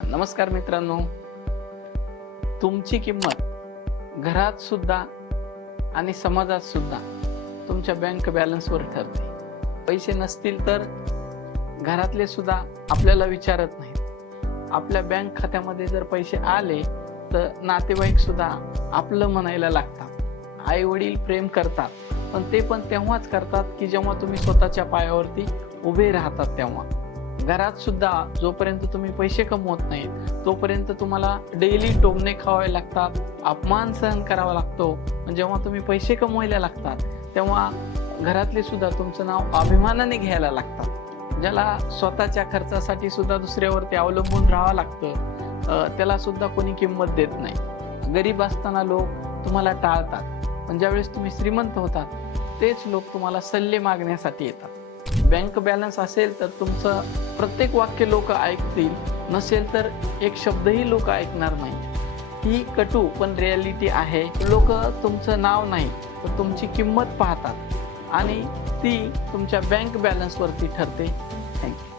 नमस्कार मित्रांनो, तुमची किंमत घरात सुद्धा आणि समाजात सुद्धा तुमच्या बँक बॅलन्सवर ठरते. पैसे नसतील तर घरातले सुद्धा आपल्याला विचारत नाहीत. आपल्या बँक खात्यामध्ये जर पैसे आले तर नातेवाईक सुद्धा आपलं म्हणायला लागतात. आई वडील प्रेम करतात, पण ते पण तेव्हाच करतात की जेव्हा तुम्ही स्वतःच्या पायावरती उभे राहतात तेव्हा. घरात सुद्धा जोपर्यंत तुम्ही पैसे कमवत नाहीत तोपर्यंत तुम्हाला डेली टोमणे खावावे लागतात, अपमान सहन करावा लागतो. पण जेव्हा तुम्ही पैसे कमवायला लागतात तेव्हा घरातले सुद्धा तुमचं नाव अभिमानाने घ्यायला लागतात. ज्याला स्वतःच्या खर्चासाठी सुद्धा दुसऱ्यावरती अवलंबून राहावं लागतं त्याला सुद्धा कोणी किंमत देत नाही. गरीब असताना लोक तुम्हाला टाळतात, पण ज्यावेळेस तुम्ही श्रीमंत होतात तेच लोक तुम्हाला सल्ले मागण्यासाठी येतात. बँक बॅलन्स असेल तर तुमचं प्रत्येक वाक्य लोक ऐकतील, नसेल तर एक शब्दही लोक ऐकणार नाही. ही कटू पण रिॲलिटी आहे. लोक तुमचं नाव नाही तर तुमची किंमत पाहतात आणि ती तुमच्या बँक बॅलन्सवरती ठरते. थँक्यू.